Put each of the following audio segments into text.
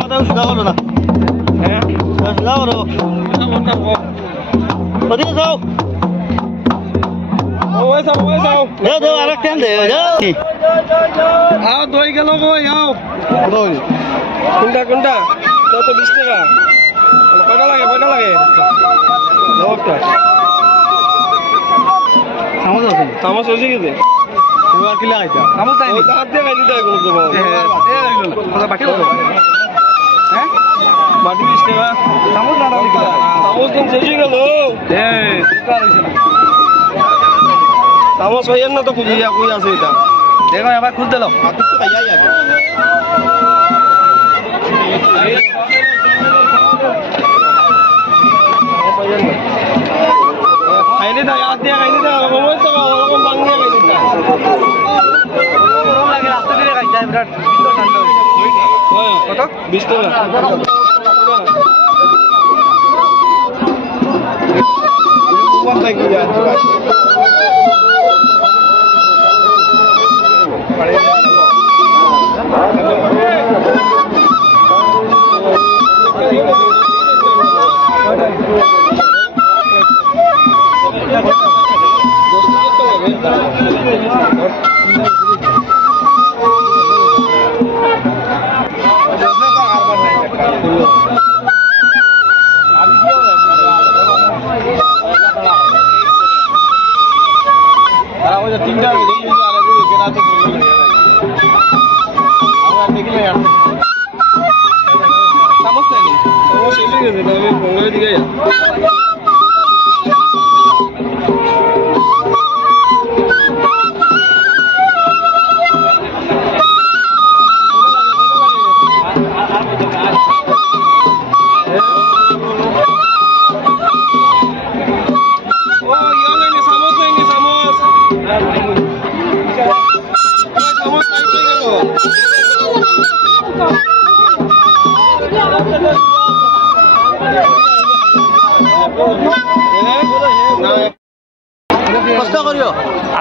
মাথা সুদা করো না হ্যাঁ সুদা করো ওদিকে যাও ওই যাও দেও আরেক টান দে যাও আও দই গেল কই আও দই কোনটা তো 20 টাকা কয়টা লাগে দশটা চামচ আছে চামচ হয়েছে কি এবার কি লাগাইতা চামচ তাই না হাত দিয়ে খাইতে দেয় কোনো দেবো বাকি কত হ্যাঁ বাকি 20 টাকা চামচ না চামচ দিন শেষ হয়ে গেল চামচ হয়ে না তো খুঁজিয়া কই আছে এটা দেখো এবার খুঁজ দিলাম হাত তো খাইয়াই আছে খাইলে দাও হাত দিয়ে খাইলে দাও সময় তো ওরকম বাংলা খাইলে দাও গরম লাগে রাস্তা দিয়ে খাইতে বিরাট ঠান্ডা কত 20 টাকা কত লাগি যায়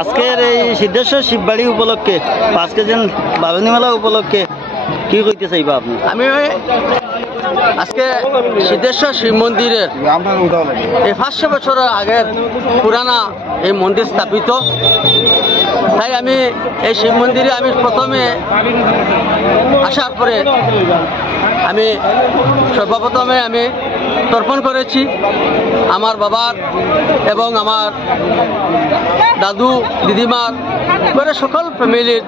আজকের এই সিদ্ধেশ্বর শিববাড়ি উপলক্ষে আজকে যেন বাবনী মেলা উপলক্ষে কি কইতে চাইবা আপনি আমি আজকে সিদ্ধেশ্বর শিব মন্দিরের এই 500 বছরের আগের পুরানা এই মন্দির স্থাপিত তাই আমি এই শিব মন্দিরে আমি প্রথমে আসার পরে আমি সর্বপ্রথমে আমি তর্পণ করেছি আমার বাবার এবং আমার দাদু দিদিমার করে সকল ফ্যামিলির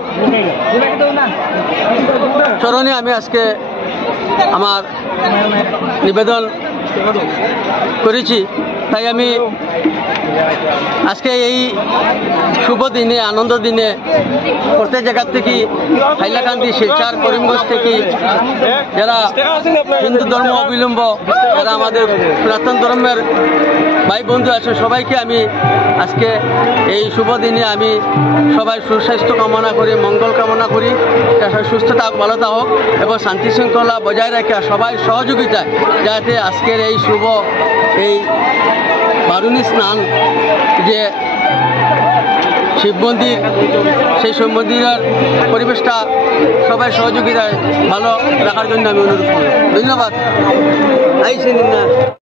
চরণে আমি আজকে আমার নিবেদন করেছি তাই আমি আজকে এই শুভ দিনে আনন্দ দিনে প্রত্যেক জায়গার থেকে হাইলাকান্দি শিলচর করিমগঞ্জ থেকে যারা হিন্দু ধর্ম অবলম্ব যারা আমাদের পুরাতন ধর্মের ভাই বন্ধু আছে সবাইকে আমি আজকে এই শুভ দিনে আমি সবাই সুস্বাস্থ্য কামনা করি মঙ্গল কামনা করি সুস্থ থাক ভালো থাকুক এবং শান্তি শৃঙ্খলা বজায় রেখে সবাই সহযোগিতায় যাতে আজকের এই শুভ এই বারুণী স্নান যে শিব মন্দির সেই শিব মন্দিরের পরিবেশটা সবাই সহযোগিতায় ভালো রাখার জন্য আমি অনুরোধ করি ধন্যবাদ।